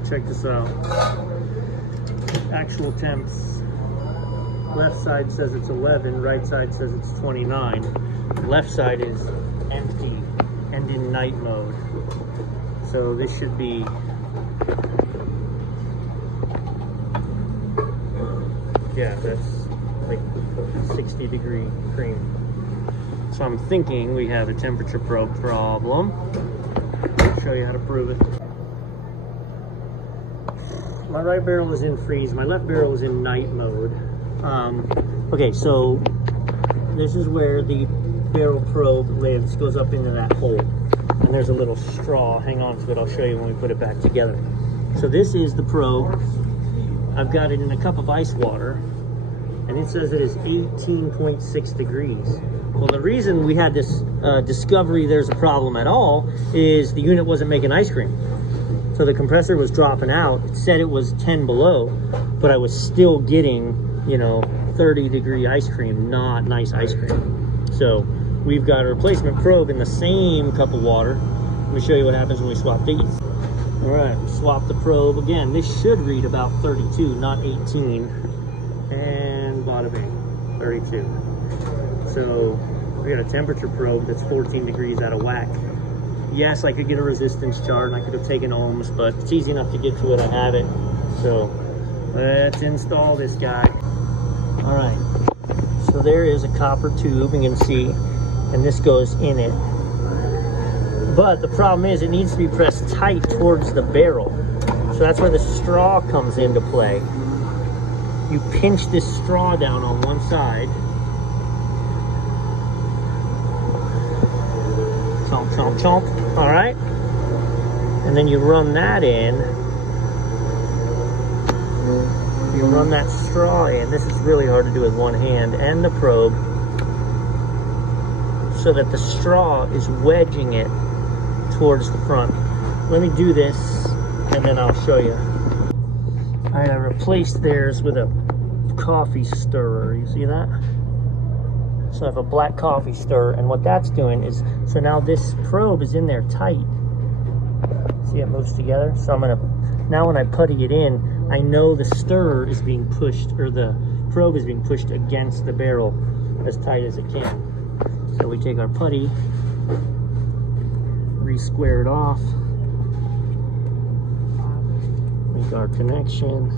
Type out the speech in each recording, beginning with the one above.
right, check this out. Actual temps. Left side says it's 11, right side says it's 29. Left side is empty and in night mode. So this should be that's like 60-degree cream. So I'm thinking we have a temperature probe problem. I'll show you how to prove it. My right barrel is in freeze, my left barrel is in night mode. Okay, so this is where the barrel probe lives, goes up into that hole. And there's a little straw, hang on to it, I'll show you when we put it back together. So this is the probe. I've got it in a cup of ice water, and it says it is 18.6 degrees. Well, the reason we had this discovery there's a problem at all is the unit wasn't making ice cream. So the compressor was dropping out. It said it was 10 below, but I was still getting, 30-degree ice cream, not nice ice cream. So we've got a replacement probe in the same cup of water. Let me show you what happens when we swap these. All right, swap the probe again. This should read about 32, not 18. And bada bing, 32. So we got a temperature probe that's 14 degrees out of whack. Yes, I could get a resistance chart and I could have taken ohms, but it's easy enough to get to it. I have it. So let's install this guy. All right, so there is a copper tube, you can see, and this goes in it. But the problem is it needs to be pressed tight towards the barrel. So that's where the straw comes into play. You pinch this straw down on one side. Chomp, chomp, chomp. All right. And then you run that in. You run that straw in. This is really hard to do with one hand, and the probe, so that the straw is wedging it towards the front. Let me do this and then I'll show you. All right, I replaced theirs with a coffee stirrer. You see that? So I have a black coffee stirrer, and what that's doing is, so now this probe is in there tight. See, it moves together. So I'm gonna, now when I putty it in, I know the stirrer is being pushed, or the probe is being pushed against the barrel as tight as it can. So we take our putty, re-square it off, make our connection,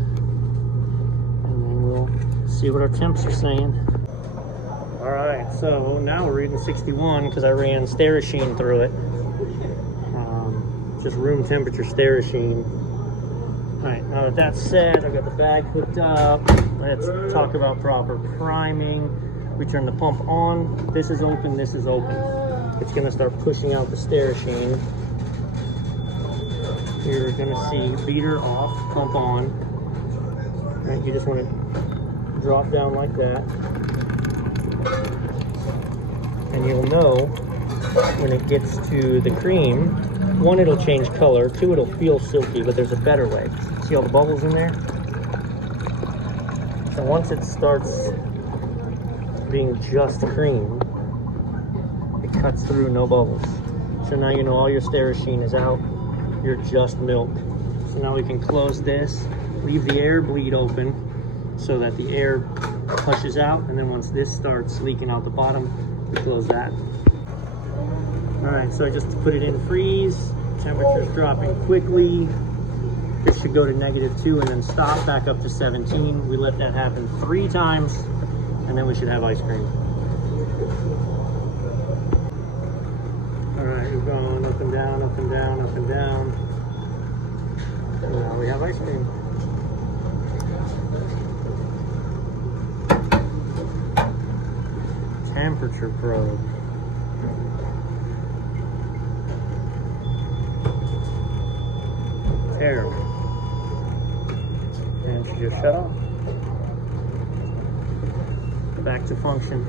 and then we'll see what our temps are saying. All right, so now we're reading 61 because I ran Sterashine through it. Just room temperature Sterashine. All right, now that that's said, I've got the bag hooked up. Let's talk about proper priming. We turn the pump on. This is open, this is open. It's gonna start pushing out the Sterashine. You're gonna see beater off, pump on. All right, you just wanna drop down like that. And you'll know when it gets to the cream, one, it'll change color, two, it'll feel silky, but there's a better way. See all the bubbles in there? So once it starts being just cream, it cuts through, no bubbles. So now you know all your Sterashine is out, you're just milk. So now we can close this, leave the air bleed open so that the air pushes out, and then once this starts leaking out the bottom, we close that. All right, so I just put it in freeze, temperature's dropping quickly. This should go to -2 and then stop back up to 17. We let that happen 3 times, and then we should have ice cream. All right, we're going up and down, up and down, up and down. And now we have ice cream. Temperature probe. Terrible. And she just shut off. Back to function.